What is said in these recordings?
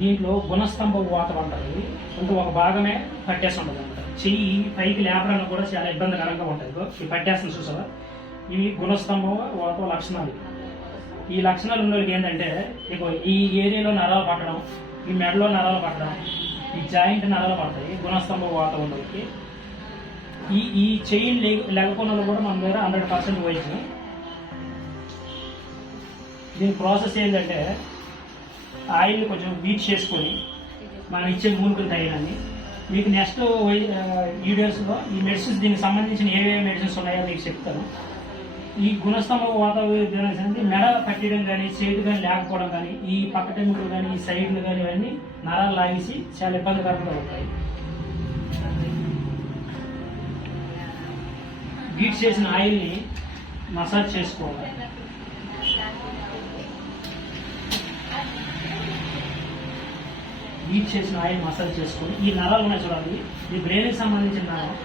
దీంట్లో గుణస్తంభ వాతం అంటారు. ఇది అంటే ఒక భాగమే పట్టేసి ఉంటుంది అనమాట. చెయ్యి పైకి లేపడానికి కూడా చాలా ఇబ్బందికరంగా ఉంటుంది. ఈ పట్టేస్తుంది చూసారా, ఇవి గుణస్తంభ వాతం లక్షణాలు. ఈ లక్షణాలు ఉన్న వాళ్ళకి ఏంటంటే ఈ ఏరియాలో నరాలు పట్టడం, ఈ మెడలో నరాలు పట్టడం, ఈ జాయింట్ నరాలు పడతాయి గుణస్తంభ వాతం ఉన్న వాళ్ళకి. ఈ చెయ్యి లేకపోయిన వాళ్ళు కూడా మన దగ్గర 100% వైద్యం. దీని ప్రాసెస్ ఏంటంటే ఆయిల్ని కొంచెం బీట్ చేసుకొని మనం ఇచ్చే మూలికలు తగినన్ని మీకు నెక్స్ట్ వీడియోస్లో ఈ మెడిసిన్స్ దీనికి సంబంధించిన ఏవేవి మెడిసిన్స్ ఉన్నాయో మీకు చెప్తాను. ఈ గుణస్తంభ వాతావరణ అనేది మెడ పట్టడం కానీ చేతి కానీ లేకపోవడం కానీ ఈ పక్కటెముకలు కానీ ఈ సైడ్లు కానీ ఇవన్నీ నరాలు లాగేసి చాలా ఇబ్బందికరంగా ఉంటాయి. బీట్ చేసిన ఆయిల్ని మసాజ్ చేసుకోవాలి. బీట్ చేసిన ఆయిల్ మసాజ్ చేసుకొని ఈ నరాలు ఉన్నాయి చూడాలి, ఈ బ్రెయిన్కి సంబంధించిన నరం.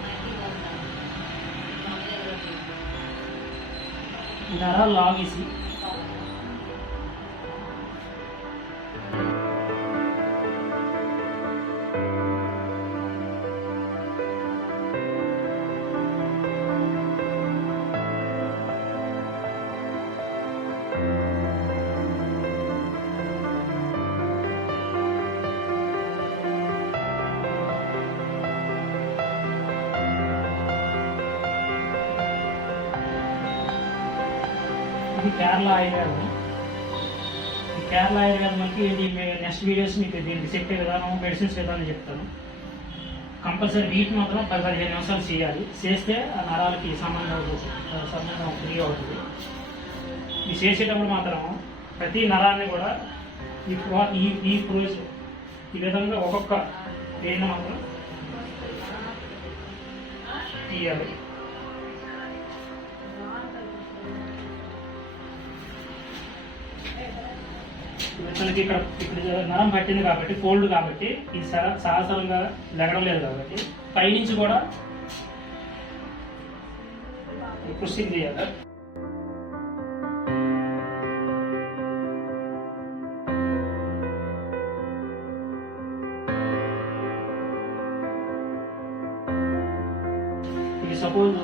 ఈ నరాలు లాగేసి ఇది కేరళ ఆయుర్వేదం. ఈ కేరళ ఆయుర్వేదం మనకి నెక్స్ట్ వీడియోస్ మీకు దీనికి చెప్పే విధానం, మెడిసిన్స్ విధానం చెప్తాను. కంపల్సరీ వీట్ మాత్రం 10-15 నిమిషాలు చేయాలి. చేస్తే ఆ నరాలకి సంబంధం ఫ్రీ అవుతుంది. ఇది చేసేటప్పుడు మాత్రం ప్రతి నరాన్ని కూడా ఈ ప్రోజ్ ఈ విధంగా ఒక్కొక్క దేన్ని మాత్రం తీయాలి. మనకి ఇక్కడ నరం పట్టింది కాబట్టి, ఫోల్డ్ కాబట్టి ఇది సహసరంగా లెగడం లేదు కాబట్టి పైనుంచి కూడా పుషింగ్ చేయాలి. ఇది సపోజ్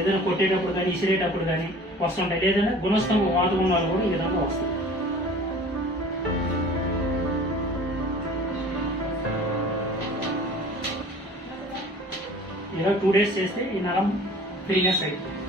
ఏదైనా కొట్టేటప్పుడు కానీ ఇసిరేటప్పుడు కానీ వస్తుంటాయి, లేదంటే గుణస్తంభ వాతం ఉన్న వాళ్ళు కూడా ఈ విధంగా వస్తుంది. ఇలా 2 days చేస్తే ఈ నరం ఫ్రీనెస్ అయిపోతుంది.